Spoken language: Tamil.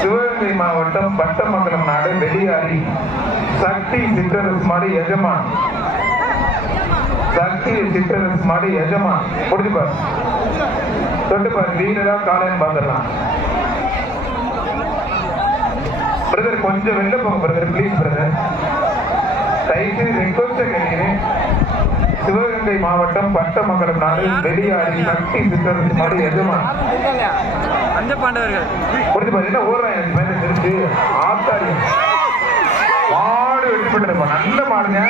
சிவகங்கை மாவட்டம் பட்டமங்கலம் நாடு வெளியாரி சக்தி சிற்றரசு மாடு எஜமான். சக்தி சிற்றரசு மாடு எஜமான். புரிஞ்சு பாரு. தொட்டு பாரு வீரரா காலைன்னு பாத்துடலாம் கொஞ்சம் வெளில போங்க பிரதர் ப்ளீஸ் பிரதர் தயவுசெய்து ரெக்வஸ்டை கேட்கிறேன் சிவகங்கை மாவட்டம் பட்டமங்கலம் நாடு வெளியாடி சக்தி சித்தர் மாடு எஜமான் அந்த பாண்டவர்கள். புரிஞ்சு பாத்தீங்கன்னா ஓடுறான் எனக்கு மேல தெரிஞ்சு. ஆத்தாரியம் மாடு வெற்றி நல்ல மாடுங்க.